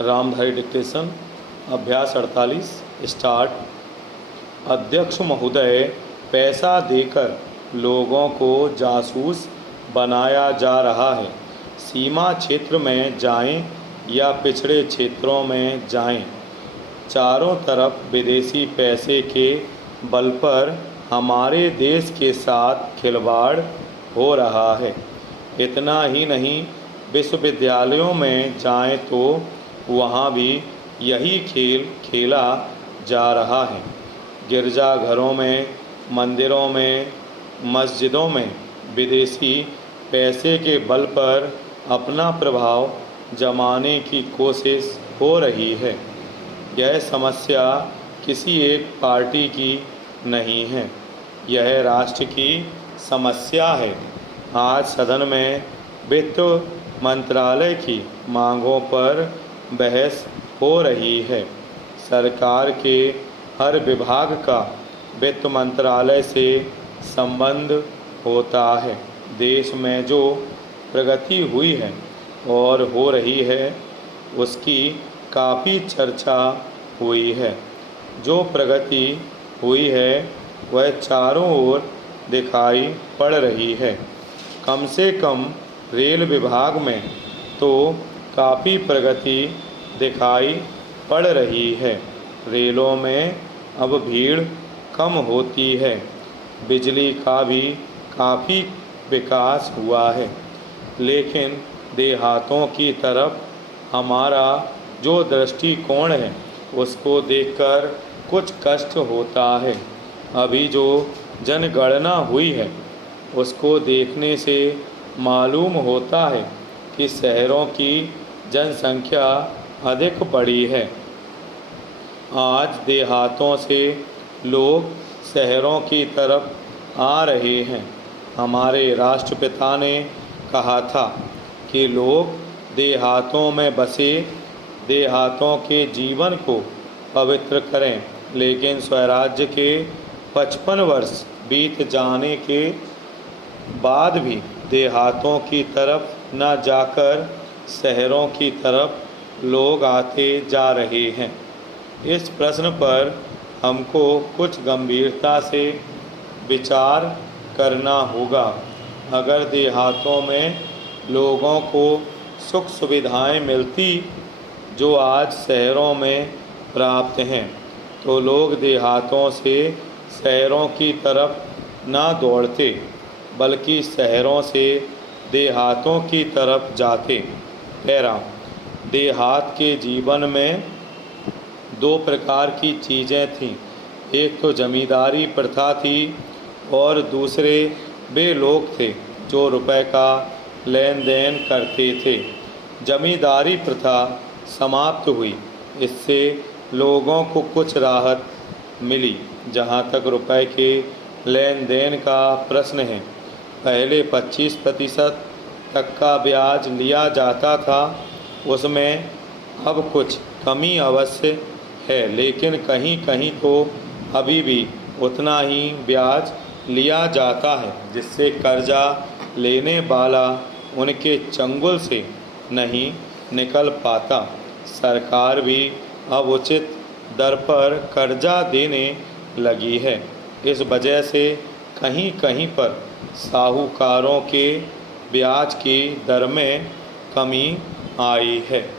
Ramdhari dictation अभ्यास 48 start. अध्यक्ष महोदय, पैसा देकर लोगों को जासूस बनाया जा रहा है। सीमा क्षेत्र में जाएं या पिछड़े क्षेत्रों में जाएं, चारों तरफ विदेशी पैसे के बल पर हमारे देश के साथ खिलवाड़ हो रहा है। इतना ही नहीं, विश्वविद्यालयों में जाएं तो वहाँ भी यही खेल खेला जा रहा है। गिरजाघरों में, मंदिरों में, मस्जिदों में विदेशी पैसे के बल पर अपना प्रभाव जमाने की कोशिश हो रही है। यह समस्या किसी एक पार्टी की नहीं है, यह राष्ट्र की समस्या है। आज सदन में वित्त मंत्रालय की मांगों पर बहस हो रही है। सरकार के हर विभाग का वित्त मंत्रालय से संबंध होता है। देश में जो प्रगति हुई है और हो रही है, उसकी काफ़ी चर्चा हुई है। जो प्रगति हुई है वह चारों ओर दिखाई पड़ रही है। कम से कम रेल विभाग में तो काफ़ी प्रगति दिखाई पड़ रही है। रेलों में अब भीड़ कम होती है। बिजली का भी काफ़ी विकास हुआ है। लेकिन देहातों की तरफ हमारा जो दृष्टिकोण है उसको देखकर कुछ कष्ट होता है। अभी जो जनगणना हुई है उसको देखने से मालूम होता है कि शहरों की जनसंख्या अधिक बढ़ी है। आज देहातों से लोग शहरों की तरफ आ रहे हैं। हमारे राष्ट्रपिता ने कहा था कि लोग देहातों में बसे, देहातों के जीवन को पवित्र करें। लेकिन स्वराज्य के 55 वर्ष बीत जाने के बाद भी देहातों की तरफ न जाकर शहरों की तरफ लोग आते जा रहे हैं। इस प्रश्न पर हमको कुछ गंभीरता से विचार करना होगा। अगर देहातों में लोगों को सुख सुविधाएं मिलती जो आज शहरों में प्राप्त हैं, तो लोग देहातों से शहरों की तरफ ना दौड़ते, बल्कि शहरों से देहातों की तरफ जाते। पैरा, देहात के जीवन में दो प्रकार की चीज़ें थीं। एक तो जमींदारी प्रथा थी और दूसरे वे लोग थे जो रुपए का लेन देन करते थे। जमींदारी प्रथा समाप्त हुई, इससे लोगों को कुछ राहत मिली। जहाँ तक रुपए के लेन देन का प्रश्न है, पहले 25% तक का ब्याज लिया जाता था, उसमें अब कुछ कमी अवश्य है, लेकिन कहीं कहीं तो अभी भी उतना ही ब्याज लिया जाता है, जिससे कर्जा लेने वाला उनके चंगुल से नहीं निकल पाता। सरकार भी अब उचित दर पर कर्जा देने लगी है। इस वजह से कहीं कहीं पर साहूकारों के ब्याज की दर में कमी आई है।